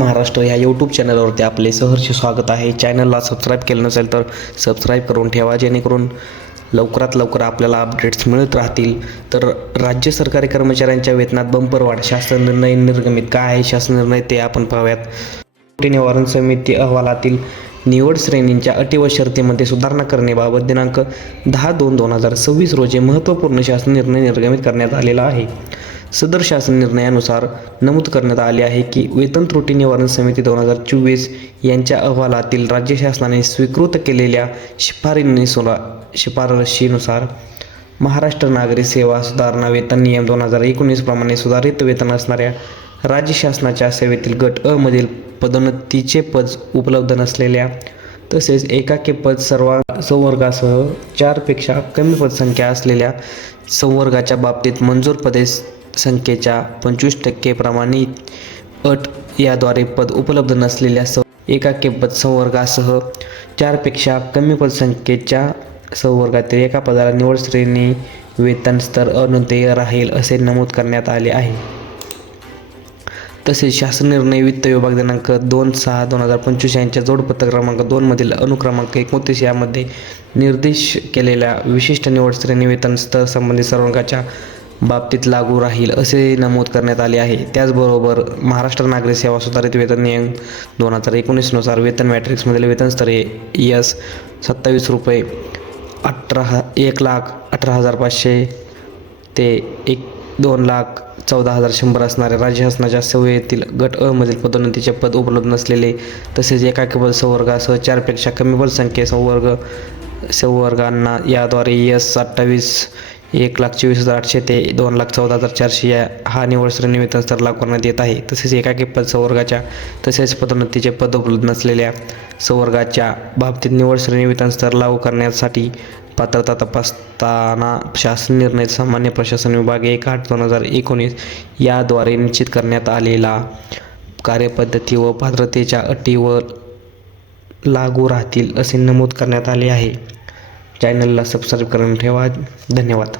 महाराष्ट्र या यूट्यूब चॅनलवरती आपले सहर्ष स्वागत आहे। चॅनलला सबस्क्राईब केलं नसेल तर सबस्क्राईब करून ठेवा, जेणेकरून लवकरात लवकर आपल्याला अपडेट्स मिळत राहतील। तर राज्य सरकारी कर्मचाऱ्यांच्या वेतनात बंपर वाढ, शासन निर्णय निर्गमित। काय आहे शासन निर्णय ते आपण पाहूयात। त्रुटी निवारण समिती अहवालातील निवड श्रेणींच्या अटी व शर्तीमध्ये सुधारणा करण्याबाबत दिनांक 10/2/2026 रोजी महत्त्वपूर्ण शासन निर्णय निर्गमित करण्यात आलेला आहे। सदर शासन निर्णयानुसार नमूद करण्यात आले आहे की वेतन त्रुटी निवारण समिती 2024 यांच्या अहवालातील राज्य शासनाने स्वीकृत केलेल्या शिफारशीनुसार महाराष्ट्र नागरी सेवा सुधारणा वेतन नियम 2019 प्रमाणे सुधारित वेतन असणाऱ्या राज्य शासनाच्या सेवेतील गट अ मधील पदोन्नतीचे पद उपलब्ध नसलेल्या तसेच एकाकी पद संवर्गासह 4 पेक्षा कमी पदसंख्या असलेल्या संवर्गाच्या बाबतीत मंजूर पदे संख्येच्या 25% प्रमाणित अट याद्वारे पद उपलब्ध नसलेल्या एकाकी पद संवर्गासह 4 पेक्षा कमी पदसंख्येच्या संवर्गातील एका पदाला निवड श्रेणी वेतन स्तर अद्वितीय राहील असे नमूद करण्यात आले आहे। तसेच शासन निर्णय वित्त विभाग दिनांक 2/6/2025 यांच्या जोडपत्र क्रमांक 2 मधील अनुक्रमांक 29 यामध्ये निर्देश केलेल्या विशिष्ट निवड श्रेणी वेतन स्तर संबंधित संवर्गाच्या बाबतीत लागू राहील असे नमूद करण्यात आले आहे। त्याचबरोबर महाराष्ट्र नागरी सेवा सुधारित वेतन नियम 2019 नुसार वेतन मॅट्रिक्समधील वेतन स्तरे एस 27 रुपये 1,18,500 ते 2,14,100 असणाऱ्या राज्य शासनाच्या सेवेतील गट अ मधील पदोन्नतीचे पद उपलब्ध नसलेले तसेच एकाकी पद संवर्गासह 4 पेक्षा कमी पदसंख्ये संवर्गांना याद्वारे एस 28 1,24,800 ते 2,14,400 हा निवड श्रेणी वेतन स्तर लागू करण्यात येत आहे। तसेच एकाकी पद संवर्गाच्या तसेच पदोन्नतीचे पद उपलब्ध नसलेल्या संवर्गाच्या बाबतीत निवड श्रेणी वेतन स्तर लागू करण्यासाठी पात्रता तपासताना शासन निर्णय सामान्य प्रशासन विभाग 1/8/2019 याद्वारे निश्चित करण्यात आलेला कार्यपद्धती व पात्रतेच्या अटी व लागू राहतील असे नमूद करण्यात आले आहे। चॅनलला सबस्क्राईब करून ठेवा। धन्यवाद।